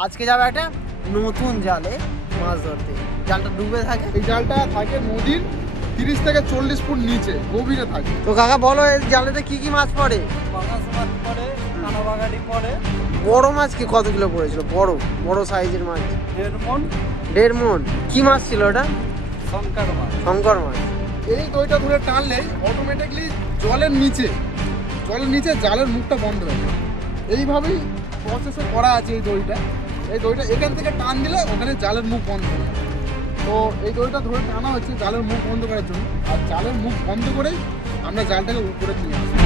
আজকে যাবে একটা নতুন জালে মাছ ধরতে। জালটা ডুবে থাকে, এই জালটা থাকে নদীর 30 থেকে 40 ফুট নিচে গভীরে থাকে। তো কাকা বলো এই জালেতে কি কি মাছ পড়ে? পাঙাশ মাছ পড়ে, কানাবাগাড়ি পড়ে। বড় মাছ কি কত কিলো পড়েছিল? বড় বড় সাইজের মাছ 1.5 মণ। 1.5 মণ। কি মাছ ছিল ওটা? শঙ্কর মাছ। শঙ্কর মাছ। এই দইটা ধরে টানলেই অটোমেটিকলি জলের নিচে জালের মুখটা বন্ধ হয়ে যায়। এইভাবেই প্রসেসে করা আছে এই দইটা এখান থেকে টান দিলে ওখানে জালের মুখ বন্ধ হয়ে যায়। তো এই দইটা ধরে টানা হচ্ছে জালের মুখ বন্ধ করার জন্য, আর জালের মুখ বন্ধ করেই আমরা জালটাকে উপরে নিয়ে আসি।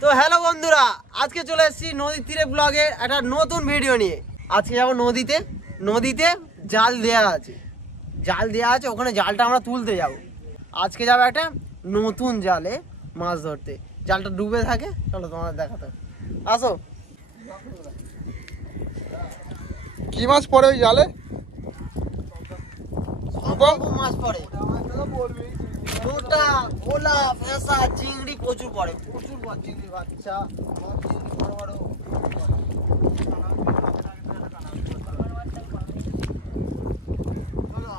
তো হ্যালো বন্ধুরা, আজকে চলে এসেছি নদীর তীরে ব্লগে একটা নতুন ভিডিও নিয়ে। আজকে যাবো নদীতে জাল দেওয়া আছে ওখানে জালটা আমরা তুলতে যাব। আজকে যাবো একটা নতুন জালে মাছ ধরতে। জালটা ডুবে থাকে, চলো তোমাদের দেখাতে। আসো। কি মাছ পড়ে ওই জালে? মাছ পড়ে, লোটা, ভোলা, ফেঁসা, চিংড়ি প্রচুর পড়ে, প্রচুর চিংড়ি বাচ্চা, বড় বড়।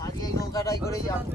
আজকে এই নৌকাটাই করেই যাবো।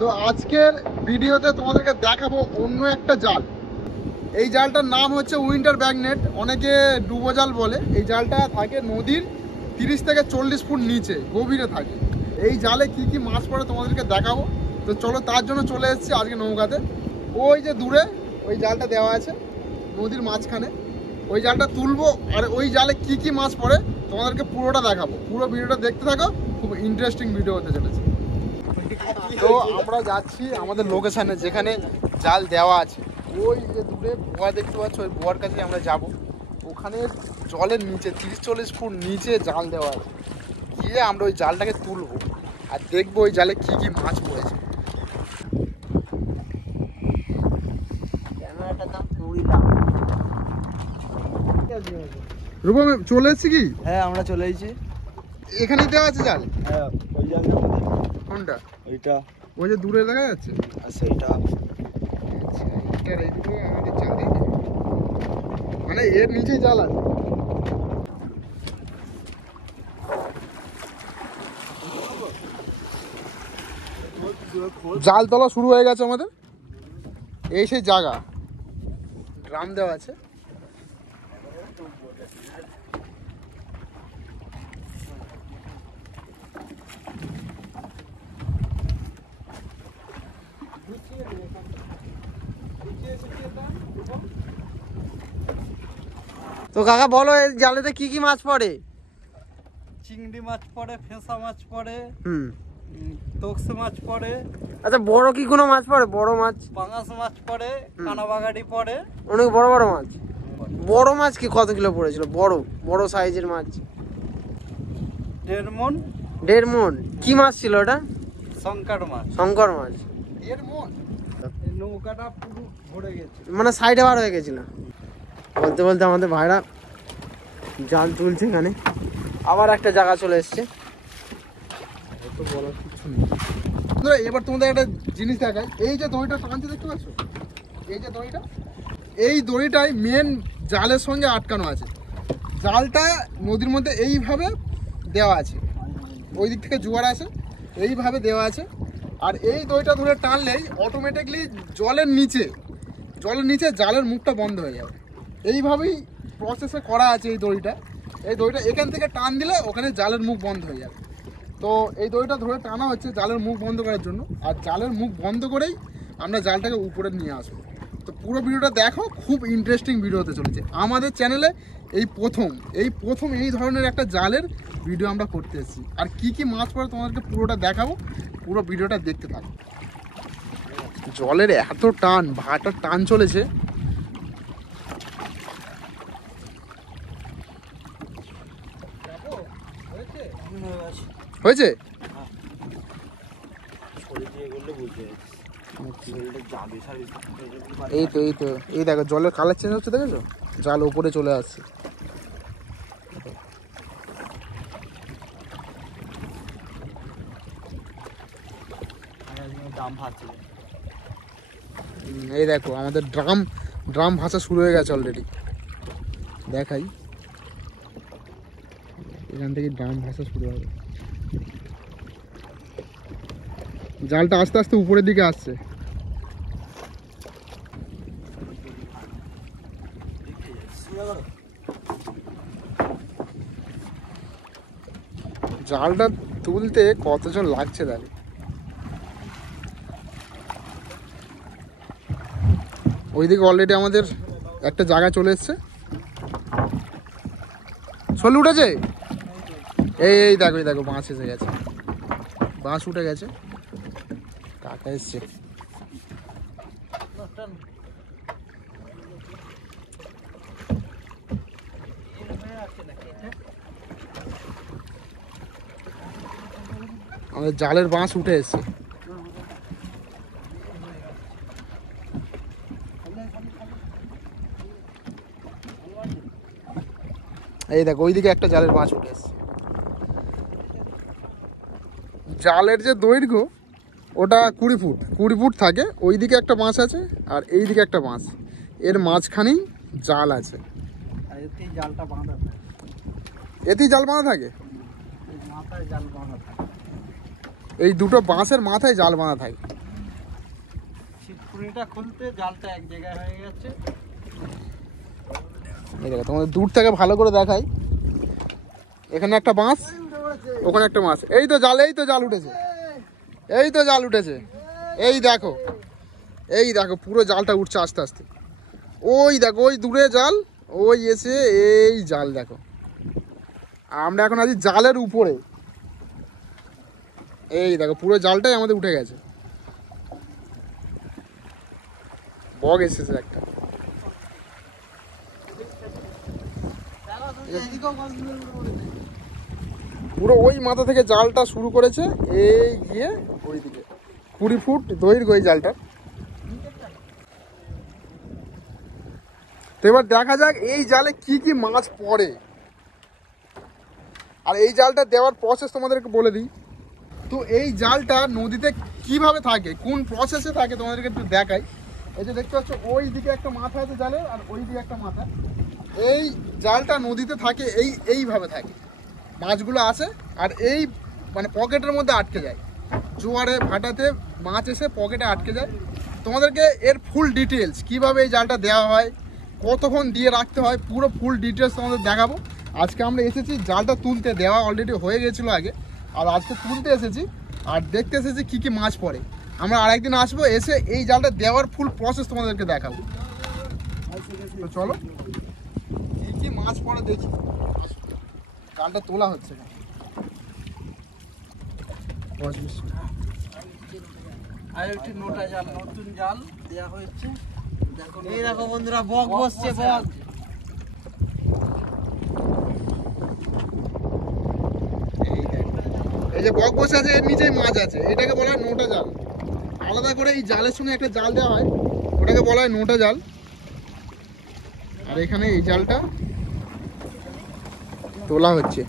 তো আজকের ভিডিওতে তোমাদেরকে দেখাবো অন্য একটা জাল। এই জালটার নাম হচ্ছে উইন্টার ব্যাগ নেট, অনেকে ডুবো জাল বলে। এই জালটা থাকে নদীর 30 থেকে 40 ফুট নিচে গভীরে থাকে। এই জালে কি কি মাছ পড়ে তোমাদেরকে দেখাবো। তো চলো, তার জন্য চলে এসেছি আজকে নৌকাতে। ওই যে দূরে ওই জালটা দেওয়া আছে নদীর মাঝখানে, ওই জালটা তুলবো, আর ওই জালে কি কি মাছ পড়ে তোমাদেরকে পুরোটা দেখাবো। পুরো ভিডিওটা দেখতে থাকো, খুব ইন্টারেস্টিং ভিডিও হতে চলেছে। তো আমরা যাচ্ছি আমাদের লোকেশনে যেখানে জাল দেওয়া আছে। ওই যে দূরে বোয়া দেখতে পাচ্ছ, ওই বোয়ার কাছে আমরা যাব। ওখানে জলের নিচে 30-40 ফুট নিচে জাল দেওয়া আছে। গিয়ে আমরা ওই জালটাকে তুলবো আর দেখবো ওই জালে কি কি মাছ পড়েছে। রূপম, চলে এসছি কি? হ্যাঁ, আমরা চলে এসেছি। এখানেই দেওয়া আছে জাল? হ্যাঁ, ওই জালটা। কোনটা? ওইটা। ওই যে দূরে দেখা যাচ্ছে। আর সেইটা। এটার এইদিকে আমাদের জাল দিকে, মানে এর নিচেই জাল আছে। জাল তোলা শুরু হয়ে গেছে আমাদের। এই সেই জায়গা, ড্রাম দেওয়া আছে। তো কাকা বলো এই জালেতে কি কি মাছ পড়ে? চিংড়ি মাছ পড়ে, ফেঁসা মাছ পড়ে, হুম। তোকসে মাছ পড়ে। আচ্ছা, বড় কি কোনো মাছ পড়ে? বড় মাছ, পাঙাশ মাছ পড়ে, কানাবাগাড়ি পড়ে। অনেক বড় বড় মাছ। বড় মাছ কি কত কিলো পড়েছিল? বড় সাইজের মাছ 1.5 মণ। 1.5 মণ। কি মাছ ছিল ওটা? শঙ্কর মাছ। শঙ্কর মাছ। এর মন এই নৌকাটা পুরো ভরে গেছে। মানে সাইডে বার হয়ে গেছিল। বলতে বলতে আমাদের ভাইরা জাল তুলছে। এখানে আবার একটা জায়গা চলে এসছে। বলার কিছু নেই। এবার তোমাদের একটা জিনিস দেখাই। এই যে দড়িটা টানছে দেখতে পাচ্ছ, এই যে দড়িটা, এই দড়িটাই মেন জালের সঙ্গে আটকানো আছে। জালটা নদীর মধ্যে এইভাবে দেওয়া আছে, ওই দিক থেকে জোয়ার আসে, এইভাবে দেওয়া আছে। আর এই দড়িটা ধরে টানলেই অটোমেটিকলি জলের নিচে জালের মুখটা বন্ধ হয়ে যাবে। এইভাবেই প্রসেসে করা আছে এই দড়িটা এখান থেকে টান দিলে ওখানে জালের মুখ বন্ধ হয়ে যাবে। তো এই দড়িটা ধরে টানা হচ্ছে জালের মুখ বন্ধ করার জন্য, আর জালের মুখ বন্ধ করেই আমরা জালটাকে উপরে নিয়ে আসবো। তো পুরো ভিডিওটা দেখো, খুব ইন্টারেস্টিং ভিডিও হতে চলেছে। আমাদের চ্যানেলে এই প্রথম এই ধরনের একটা জালের ভিডিও আমরা করতে এসেছি। আর কি কি মাছ পড়ে তোমাদেরকে পুরোটা দেখাবো, পুরো ভিডিওটা দেখতে থাকো। জলের এত টান, ভাটার টান চলেছে। হয়েছে? এই তো এই দেখো জলের কালার চেঞ্জ হচ্ছে, দেখেছো? জাল উপরে চলে আসছে। এই দেখো আমাদের ড্রাম ভাসা শুরু হয়ে গেছে অলরেডি। দেখাই, এখান থেকে ড্রাম ভাসা শুরু হবে। জালটা আস্তে আস্তে উপরের দিকে আসছে। জালটা তুলতে কতজন লাগছে দাঁড়িয়ে। ওইদিকে অলরেডি আমাদের একটা জায়গা চলে এসছে। শোল উঠেছে, এই দেখো বাঁশ এসে গেছে, বাঁশ উঠে গেছে, কাকা এসছে। আমাদের জালের বাঁশ উঠে এসছে। এই দেখো ওইদিকে একটা জালের বাঁশ উঠে এসছে। জালের যে দৈর্ঘ্য ওটা 20 ফুট থাকে। ওইদিকে একটা বাঁশ আছে আর এইদিকে একটা বাঁশ, এর মাঝখানেই জাল আছে। এতেই জাল বাঁধা থাকে, এই দুটো বাঁশের মাথায় জাল বাঁধা থাকে। খুলতে জালটা এক জায়গায় হয়ে গেছে। এই দেখো তোমাদের দূর থেকে ভালো করে দেখাই, এখানে একটা বাঁশ, ওখানে একটা মাছ। এই তো জাল উঠেছে, এই দেখো পুরো জালটা উঠছে আস্তে আস্তে। ওই দেখো ওই দূরে জাল, ওই এসে এই জাল দেখো। আমরা এখন আছি জালের উপরে। এই দেখো পুরো জালটাই আমাদের উঠে গেছে। বগ এসেছে একটা। পুরো ওই মাথা থেকে জালটা শুরু করেছে, এই গিয়ে ওইদিকে 20 ফুট দৈর্ঘ্য এই জালটা। তো এবার দেখা যাক এই জালে কি কি মাছ পড়ে। আর এই জালটা দেওয়ার প্রসেস তোমাদেরকে বলে দিই। তো এই জালটা নদীতে কিভাবে থাকে, কোন প্রসেসে থাকে তোমাদেরকে একটু দেখাই। এই যে দেখতে পাচ্ছ ওই দিকে একটা মাথা আছে জালের, আর ওই দিকে একটা মাথা। এই জালটা নদীতে থাকে এইভাবে থাকে, মাছগুলো আসে আর এই মানে পকেটের মধ্যে আটকে যায়। জোয়ারে ভাটাতে মাছ এসে পকেটে আটকে যায়। তোমাদেরকে এর ফুল ডিটেলস, কিভাবে এই জালটা দেওয়া হয়, কতক্ষণ দিয়ে রাখতে হয়, পুরো ফুল ডিটেলস তোমাদের দেখাবো। আজকে আমরা এসেছি জালটা তুলতে, দেওয়া অলরেডি হয়ে গেছিলো আগে, আর আজকে তুলতে এসেছি আর দেখতে এসেছি কি কি মাছ পড়ে। আমরা আরেকদিন আসবো, এসে এই জালটা দেওয়ার ফুল প্রসেস তোমাদেরকে দেখাবো। তো চলো কি কি মাছ পড়ে দেখি। জালটা তোলা হচ্ছে, আর একটি নোটা জাল, নতুন জাল দেওয়া হয়েছে। এই দেখো বন্ধুরা, বক বসছে, বক। এই যে বক বসে আছে, এর নিচেই মাছ আছে, এটাকে বলা হয় নোটা জাল। আলাদা করে এই জালের সঙ্গে একটা জাল দেওয়া হয়, ওটাকে বলা হয় নোটা জাল। আর এখানে এই জালটা তোলা হচ্ছে।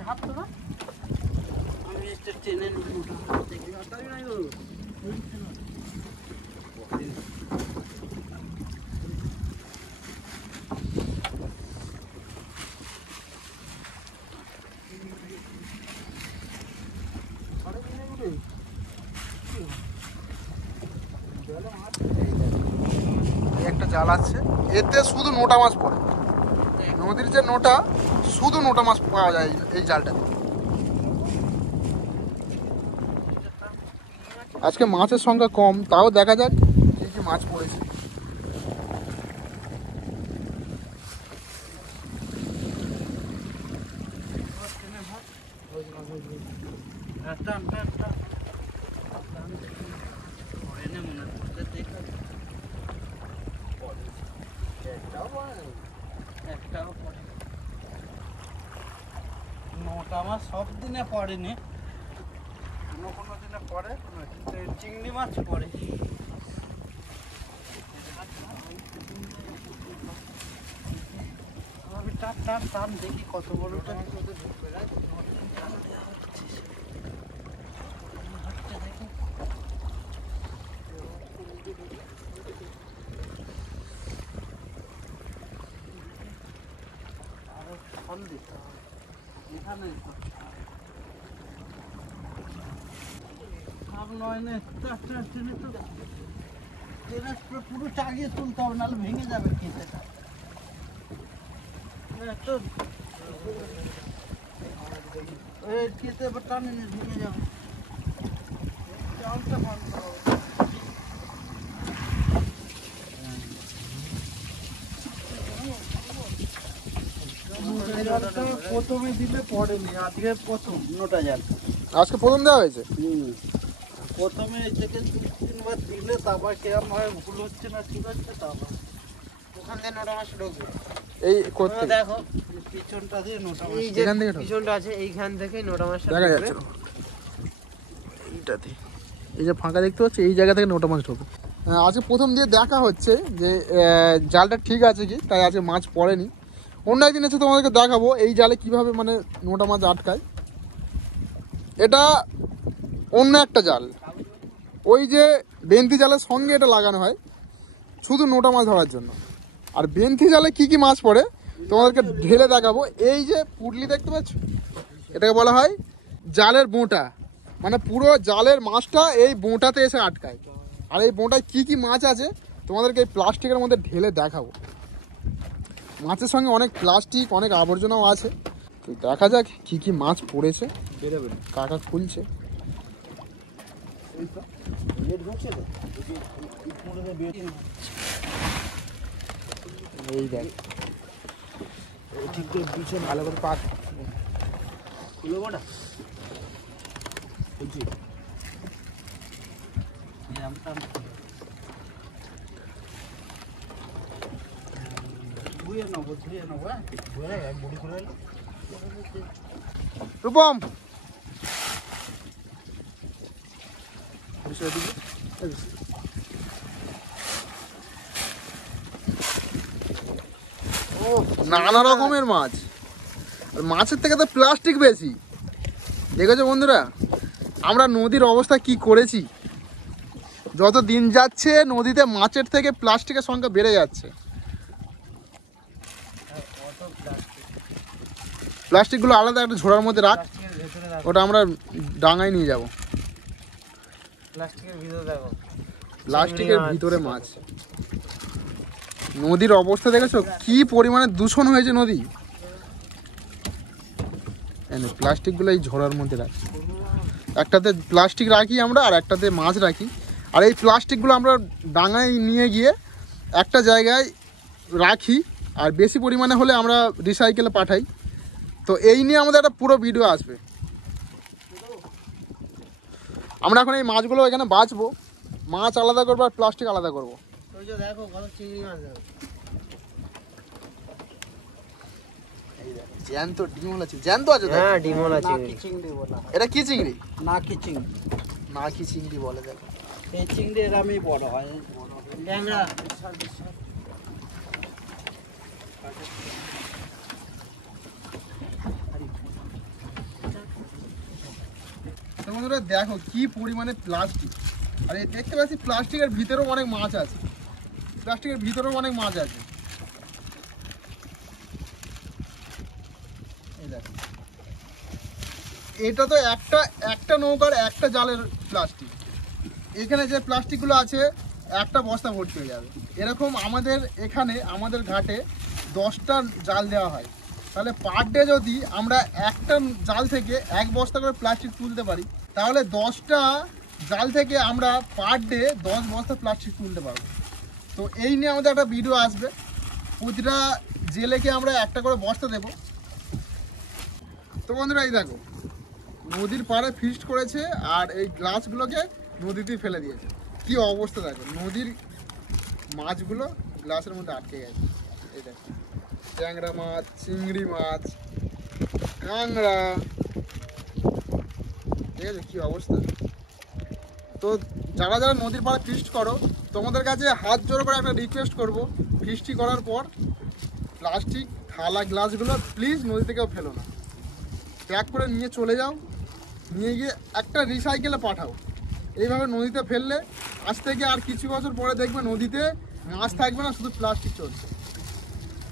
ঝাপতো না আমি একটা টেনে একটা জাল আছে, এতে শুধু নোটা মাছ পড়ে। নদীর যে নোটা, শুধু নোটা মাছ পাওয়া যায় এই জালটাতে। আজকে মাছের সংখ্যা কম, তাও দেখা যাক কি কি মাছ পড়েছে। নটা মাছ সব দিনে পড়েনি, কোনো কোনো দিনে পড়ে, কিন্তু এই চিংড়ি মাছ পড়ে। আমি টান টান টান দেখি কত বড়টা। আরো ফল দিতে হবে এখানে সব নয় না, টেনে তো টেনে পুরো চাগিয়ে তুলতে হবে, নাহলে ভেঙে যাবে খেতেটা। তো খেতে এবার টানে ভেঙে যাবে, চালটা ভাঙতে হবে। প্রথমে দিলে পড়েনি, আজকে প্রথম নোটা জাল। আজকে প্রথম দেওয়া হয়েছে। প্রথমে থেকে 2-3 বার দিলে তারপর কেমন হয়, ভুল হচ্ছে না ঠিক হচ্ছে, তারপর ওখান থেকে নোটা মাছ ঢুকবে। এই করতে তোমরা দেখো পিছনটা দিয়ে নোটা এই মাছ যে এখান থেকে ঢোকে। পিছনটা আছে, এইখান থেকে নোটা মাছ দেখা যাচ্ছে না। এইটাতে এই যে ফাঁকা দেখতে পাচ্ছি, এই জায়গা থেকে নোটা মাছ ঢোকে। আজকে প্রথম দিয়ে দেখা হচ্ছে যে জালটা ঠিক আছে কি, তাই আজকে মাছ পড়েনি। অন্য একদিন এসে তোমাদেরকে দেখাবো এই জালে কিভাবে মানে নোটা মাছ আটকায়। এটা অন্য একটা জাল, ওই যে বেন্থি জালের সঙ্গে এটা লাগানো হয় শুধু নোটা মাছ ধরার জন্য। আর বেন্থি জালে কি কি মাছ পড়ে তোমাদেরকে ঢেলে দেখাবো। এই যে পুটলি দেখতে পাচ্ছ, এটাকে বলা হয় জালের বোঁটা, মানে পুরো জালের মাছটা এই বোঁটাতে এসে আটকায়। আর এই বোঁটায় কি কি মাছ আছে তোমাদেরকে এই প্লাস্টিকের মধ্যে ঢেলে দেখাবো। মাছের সঙ্গে অনেক প্লাস্টিক, অনেক আবর্জনাও আছে। তো দেখা যাক কি কি মাছ পড়েছে। কাকা খুলছে। এই দেখ, ঠিক পিছনে ভালো করে পাক ধুয়ে নেবো, হ্যাঁ বুড়ি করে রূপম নানা রকমের মাছ। আর মাছের থেকে তো প্লাস্টিক বেশি। দেখেছো বন্ধুরা, আমরা নদীর অবস্থা কি করেছি। যত দিন যাচ্ছে নদীতে মাছের থেকে প্লাস্টিকের সংখ্যা বেড়ে যাচ্ছে। প্লাস্টিকগুলো আলাদা একটা ঝোড়ার মধ্যে রাখ, ওটা আমরা ডাঙায় নিয়ে যাব। প্লাস্টিকের ভিতরে দেখো, প্লাস্টিকের ভিতরে মাছ। নদীর অবস্থা দেখেছো কি পরিমাণে দূষণ হয়েছে নদী। প্লাস্টিকগুলো এই ঝোড়ার মধ্যে রাখি, একটাতে প্লাস্টিক রাখি আমরা আর একটাতে মাছ রাখি। আর এই প্লাস্টিকগুলো আমরা ডাঙায় নিয়ে গিয়ে একটা জায়গায় রাখি, আর বেশি পরিমাণে হলে আমরা রিসাইকেলে পাঠাই। তো এই নিয়ে আমাদের একটা পুরো ভিডিও আসবে। আমরা এখন এই মাছগুলো এখানে বাছবো, মাছ আলাদা করবো আর প্লাস্টিক আলাদা করবো। ওই যে দেখো কত চিংড়ি মাছ দেখো। জ্যান্ত ডিমলা চিংড়ি, জ্যান্ত আছে তো? হ্যাঁ ডিমলা চিংড়ি। চিংড়ি বলা হয়, এটা কি চিংড়ি? নাকি চিংড়ি। না কি চিংড়ি বলে দেখো। এই চিংড়ি এরমই বড় হয়, ট্যাংরা। বন্ধুরা দেখো কি পরিমাণে প্লাস্টিক, আর এই দেখতে পাচ্ছি প্লাস্টিকের ভিতরেও অনেক মাছ আছে, প্লাস্টিকের ভিতরেও অনেক মাছ আছে। এই দেখো, এটা তো একটা নৌকার একটা জালের প্লাস্টিক। এখানে যে প্লাস্টিকগুলো আছে একটা বস্তা ভর্তি হয়ে যাবে। এরকম আমাদের এখানে আমাদের ঘাটে 10টা জাল দেওয়া হয়, তাহলে পার ডে যদি আমরা একটা জাল থেকে 1 বস্তা করে প্লাস্টিক তুলতে পারি, তাহলে 10টা জাল থেকে আমরা পার ডে 10 বস্তা প্লাস্টিক তুলতে পারবো। তো এই নিয়ে আমাদের একটা ভিডিও আসবে, প্রতিটা জেলেকে আমরা একটা করে বস্তা দেব। তো বন্ধুরা এই দেখো, নদীর পাড়ে ফিস্ট করেছে আর এই গ্লাসগুলোকে নদীতেই ফেলে দিয়েছে। কি অবস্থা দেখো, নদীর মাছগুলো গ্লাসের মধ্যে আটকে গেছে। এই দেখো, ট্যাংরা মাছ, চিংড়ি মাছ, কাঁংড়া, ঠিক আছে, কি অবস্থা। তো যারা যারা নদীর পাড়ে ফিস্ট করো, তোমাদের কাছে হাত জোড় করে একটা রিকোয়েস্ট করব, ফিস্টি করার পর প্লাস্টিক থালা গ্লাসগুলো প্লিজ নদী থেকেও ফেলো না, প্যাক করে নিয়ে চলে যাও, নিয়ে গিয়ে একটা রিসাইকেলে পাঠাও। এইভাবে নদীতে ফেললে আজ থেকে আর কিছু বছর পরে দেখবে নদীতে মাছ থাকবে না, শুধু প্লাস্টিক চলছে।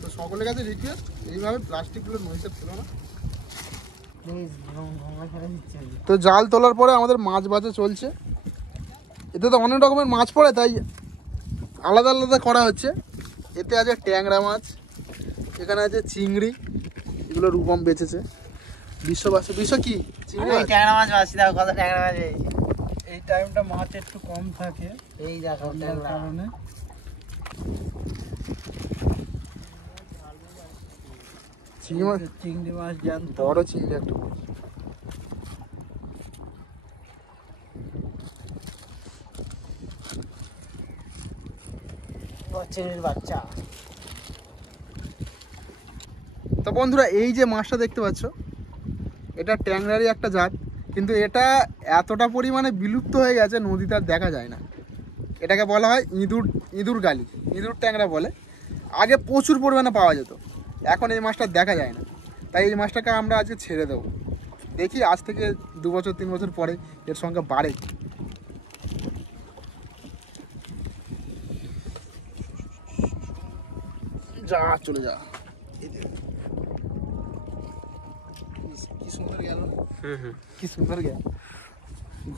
তো সকলের কাছে রিকোয়েস্ট, এইভাবে প্লাস্টিকগুলো নদীতে ফেলো না। তো জাল তোলার পরে আমাদের মাছ বাজা চলছে, এতে তো অনেক রকমের মাছ পড়ে, তাই আলাদা আলাদা করা হচ্ছে। এতে আছে ট্যাংরা মাছ, এখানে আছে চিংড়ি, এগুলো রূপম বেচেছে। বিশ্ব কি চিংড়ি মাছ? ট্যাংরা মাছ বাছি, দেখো কত ট্যাংরা মাছ। এই টাইমটা মাছ একটু কম থাকে, এই দেখো ঠান্ডার কারণে। চিংড়ি মাছ জ্যান্ত, বড় চিংড়ি একটা। চিংড়ির বাচ্চা। তো বন্ধুরা এই যে মাছটা দেখতে পাচ্ছ, এটা ট্যাংরারই একটা জাত, কিন্তু এটা এতটা পরিমাণে বিলুপ্ত হয়ে গেছে নদীতে আর দেখা যায় না। এটাকে বলা হয় ইঁদুর গালি, ইঁদুর ট্যাংরা বলে। আগে প্রচুর পরিমাণে পাওয়া যেত, এখন এই মাছটা দেখা যায় না, তাই এই মাছটাকে আমরা আজকে ছেড়ে দেবো। দেখি আজ থেকে 2 বছর 3 বছর পরে এর সংখ্যা বাড়ে। যা চলে যা, কি সুন্দর গেল, কি সুন্দর গেল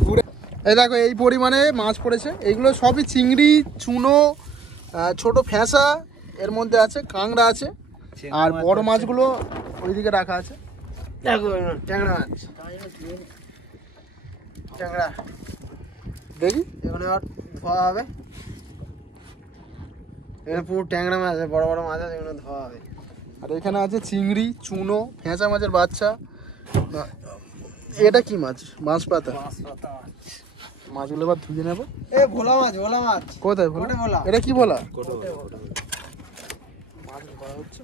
ঘুরে। এই দেখো এই পরিমাণে মাছ পড়েছে, এইগুলো সবই চিংড়ি, চুনো, ছোট ফ্যাঁসা, এর মধ্যে আছে কাঁংড়া আছে, আর বড় মাছগুলো ওইদিকে রাখা আছে। দেখো ট্যাংরা মাছ, ট্যাংরা। দেখি এগুলো আবার ধোয়া হবে, এখানে পুরো ট্যাংরা মাছ আছে, বড় বড় মাছ আছে, এগুলো ধোয়া হবে। আর এখানে আছে চিংড়ি, চুনো, ফ্যাঁসা মাছের বাচ্চা। এটা কি মাছ? মাছ পাতা। মাছগুলো এবার ধুয়ে নেবো। এ ভোলা মাছ, ভোলা মাছ। কোথায় ভোলা? কোটে ভোলা। এটা কি ভোলা? মাছ ধোয়া হচ্ছে।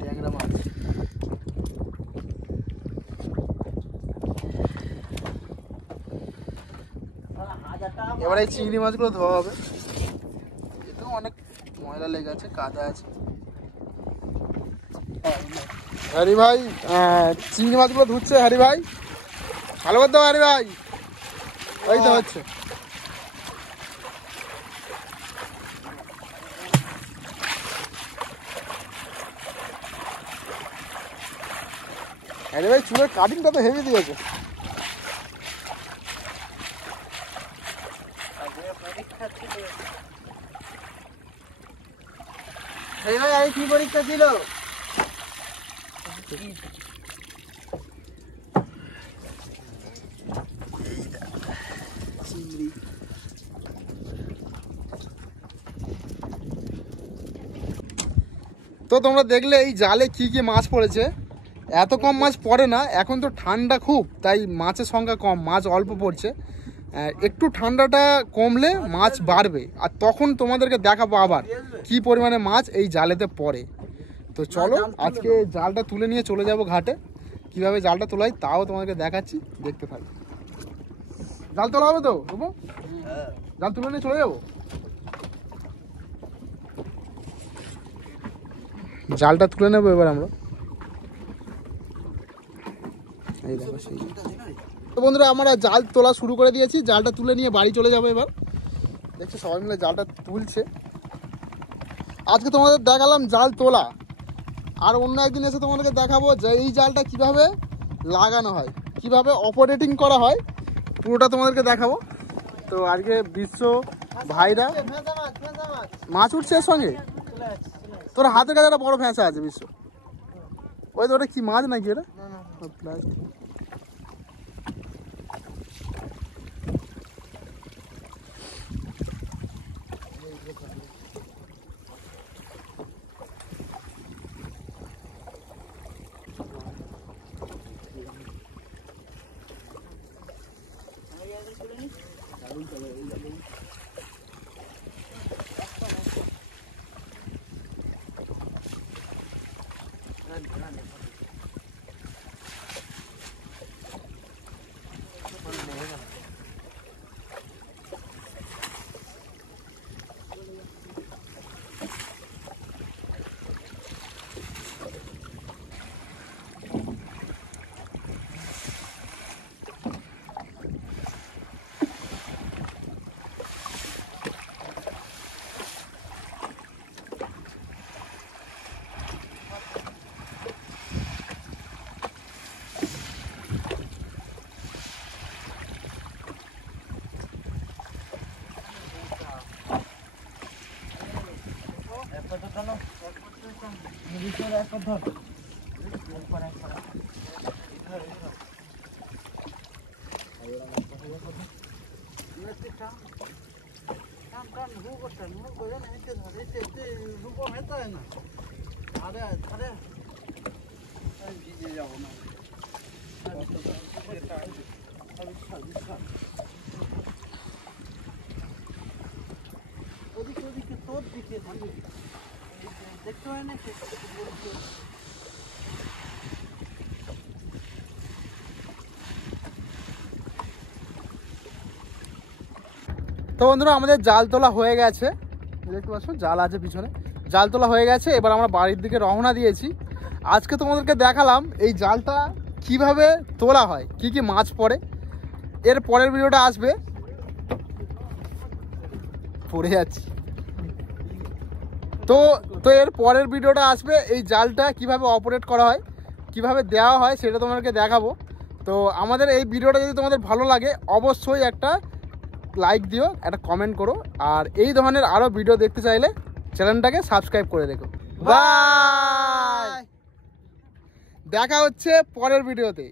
ট্যাংরা মাছ। এবার এই চিংড়ি মাছগুলো ধোয়া হবে, এতেও অনেক ময়লা লেগে আছে, কাদা আছে। হরি ভাই চিংড়ি মাছগুলো ধুচ্ছে, হরি ভাই ভালো করতে হরি ভাই, ওই তো হচ্ছে। হরি ভাই চুলের কাটিংটা তো হেভি দিয়েছে। এই ভাই আজ কি পরীক্ষা ছিল? চিংড়ি তো তোমরা দেখলে এই জালে কি কি মাছ পড়েছে। এত কম মাছ পড়ে না, এখন তো ঠান্ডা খুব, তাই মাছের সংখ্যা কম, মাছ অল্প পড়ছে। একটু ঠান্ডাটা কমলে মাছ বাড়বে, আর তখন তোমাদেরকে দেখাবো আবার কি পরিমাণে মাছ এই জালেতে পড়ে। তো চলো আজকে জালটা তুলে নিয়ে চলে যাব ঘাটে, কিভাবে জালটা তোলা হয় তাও তোমাদেরকে দেখাচ্ছি, দেখতে থাকো। জাল তোলা হবে তো বাবু? জাল তুলে নিয়ে চলে যাবো। জালটা তুলে নেবো এবার আমরা। এই দেখো সেই। তো বন্ধুরা আমরা জাল তোলা শুরু করে দিয়েছি, জালটা তুলে নিয়ে বাড়ি চলে যাবো এবার। দেখছো সবাই মিলে জালটা তুলছে। আজকে তোমাদের দেখালাম জাল তোলা, আর অন্য একদিন এসে তোমাদেরকে দেখাবো যে এই জালটা কিভাবে লাগানো হয়, কিভাবে অপারেটিং করা হয়, পুরোটা তোমাদেরকে দেখাবো। তো আজকে বিশ্ব ভাইরা মাছ উঠছে এর সঙ্গে। তোর হাতের কাছে একটা বড় ভেঁসা আছে বিশ্ব, ওই তো ওটা কি মাছ নাকি ওটা? প্লাস্টিক। দেখতে হয় না। তো বন্ধুরা আমাদের জাল তোলা হয়ে গেছে, দেখতে পাচ্ছ জাল আছে পিছনে, জাল তোলা হয়ে গেছে। এবার আমরা বাড়ির দিকে রওনা দিয়েছি। আজকে তোমাদেরকে দেখালাম এই জালটা কিভাবে তোলা হয়, কি কি মাছ পড়ে। এর পরের ভিডিওটা আসবে, পড়ে যাচ্ছি তো এর পরের ভিডিওটা আসবে এই জালটা কিভাবে অপারেট করা হয়, কিভাবে দেওয়া হয় সেটা তোমাদেরকে দেখাবো। তো আমাদের এই ভিডিওটা যদি তোমাদের ভালো লাগে অবশ্যই একটা লাইক দিও, একটা কমেন্ট করো, আর এই ধরনের আরও ভিডিও দেখতে চাইলে চ্যানেলটাকে সাবস্ক্রাইব করে রেখো। বাই, দেখা হচ্ছে পরের ভিডিওতে।